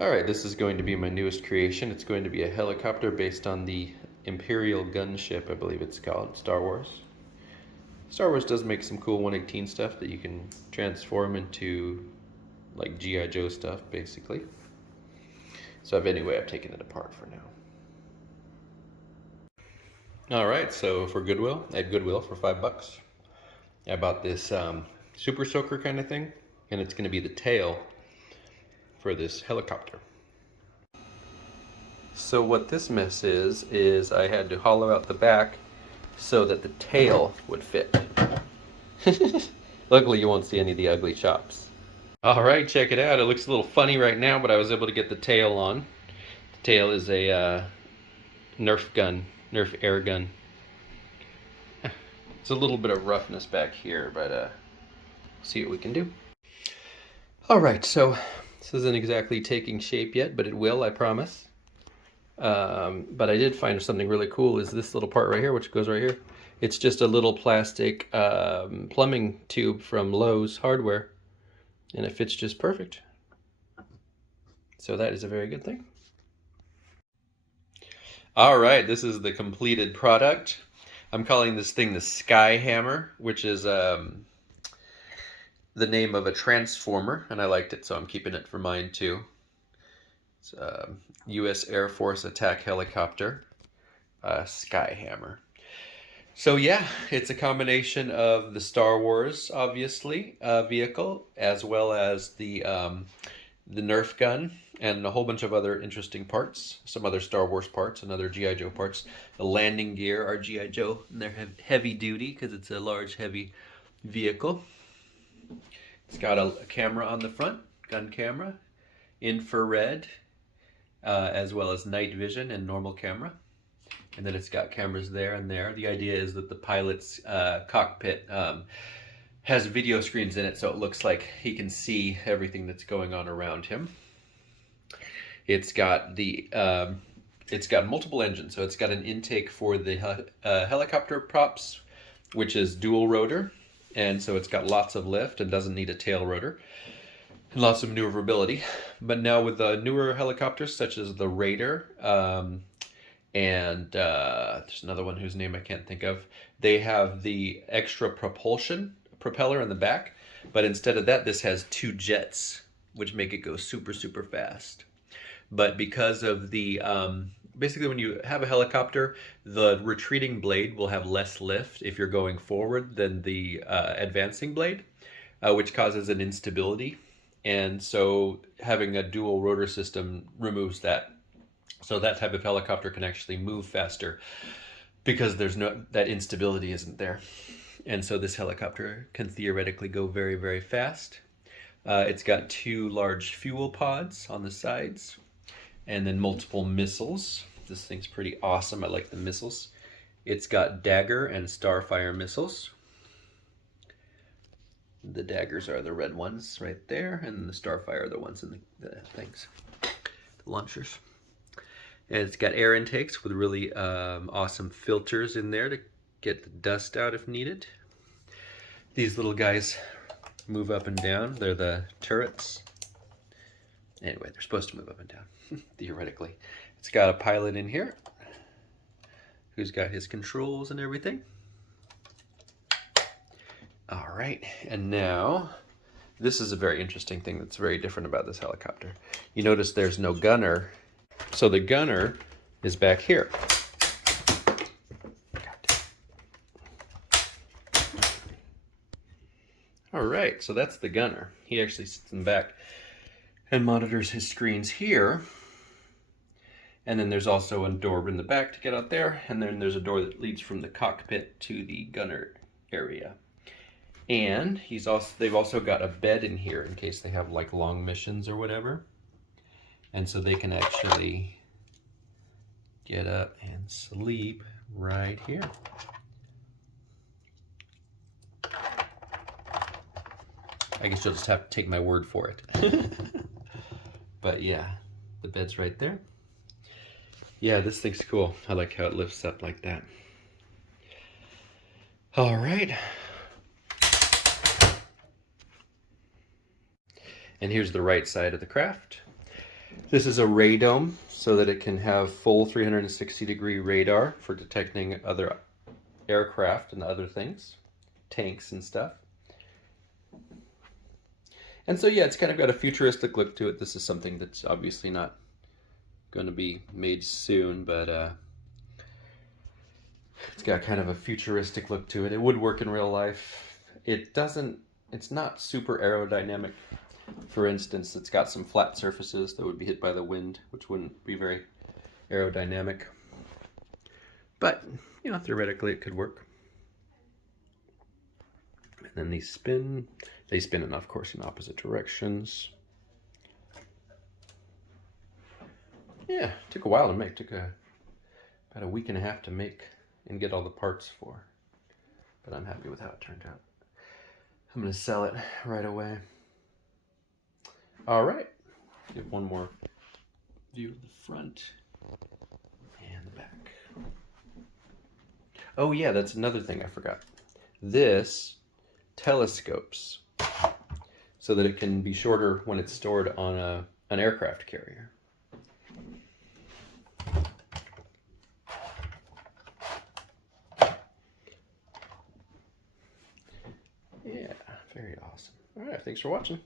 Alright, this is going to be my newest creation. It's going to be a helicopter based on the Imperial gunship, I believe it's called, Star Wars. Star Wars does make some cool 118 stuff that you can transform into like G.I. Joe stuff, basically. So I've taken it apart for now. Alright, so for Goodwill, at Goodwill for $5, I bought this Super Soaker kind of thing, and it's going to be the tail for this helicopter. So what this mess is I had to hollow out the back so that the tail would fit. Luckily you won't see any of the ugly chops. Alright, check it out. It looks a little funny right now, but I was able to get the tail on. The tail is a Nerf gun, Nerf air gun. It's a little bit of roughness back here, but see what we can do. Alright, so this isn't exactly taking shape yet, but it will, I promise. But I did find something really cool is this little part right here, which goes right here. It's just a little plastic plumbing tube from Lowe's Hardware, and it fits just perfect. So that is a very good thing. All right, this is the completed product. I'm calling this thing the Sky Hammer, which is the name of a transformer, and I liked it, so I'm keeping it for mine too. It's a U.S. Air Force attack helicopter, Sky Hammer. So yeah, it's a combination of the Star Wars, obviously, vehicle, as well as the Nerf gun, and a whole bunch of other interesting parts. Some other Star Wars parts and other G.I. Joe parts. The landing gear are G.I. Joe, and they're heavy duty because it's a large, heavy vehicle. It's got a camera on the front, gun camera, infrared, as well as night vision and normal camera. And then it's got cameras there and there. The idea is that the pilot's cockpit has video screens in it, so it looks like he can see everything that's going on around him. It's got multiple engines, so it's got an intake for the helicopter props, which is dual rotor, and so it's got lots of lift and doesn't need a tail rotor. And lots of maneuverability. But now with the newer helicopters, such as the Raider, and there's another one whose name I can't think of, they have the extra propeller in the back, but instead of that, this has two jets, which make it go super, super fast. But because of the, basically when you have a helicopter, the retreating blade will have less lift if you're going forward than the advancing blade, which causes an instability. And so having a dual rotor system removes that. So that type of helicopter can actually move faster because that instability isn't there. And so this helicopter can theoretically go very, very fast. It's got two large fuel pods on the sides and then multiple missiles. This thing's pretty awesome. I like the missiles. It's got Dagger and Starfire missiles. The daggers are the red ones right there, and the Starfire are the ones in the things, the launchers. And it's got air intakes with really awesome filters in there to get the dust out if needed. These little guys move up and down. They're the turrets. Anyway, they're supposed to move up and down, theoretically. It's got a pilot in here who's got his controls and everything. All right, and now, this is a very interesting thing that's very different about this helicopter. You notice there's no gunner, so the gunner is back here. All right, so that's the gunner. He actually sits in the back and monitors his screens here. And then there's also a door in the back to get out there, and then there's a door that leads from the cockpit to the gunner area. And they've also got a bed in here in case they have like long missions or whatever. And so they can actually get up and sleep right here. I guess you'll just have to take my word for it. But yeah, the bed's right there. Yeah, this thing's cool. I like how it lifts up like that. All right. And here's the right side of the craft. This is a radome so that it can have full 360-degree radar for detecting other aircraft and other things, tanks and stuff. And so yeah, it's kind of got a futuristic look to it. This is something that's obviously not going to be made soon, but it's got kind of a futuristic look to it. It would work in real life. It's not super aerodynamic. For instance, it's got some flat surfaces that would be hit by the wind, which wouldn't be very aerodynamic. But, you know, theoretically it could work. And then these spin. They spin in, of course, in opposite directions. Yeah, it took a while to make. It took about a week and a half to make and get all the parts for. But I'm happy with how it turned out. I'm going to sell it right away. All right. Give one more view of the front and the back. Oh yeah, that's another thing I forgot. This telescopes so that it can be shorter when it's stored on an aircraft carrier. Yeah, very awesome. All right, thanks for watching.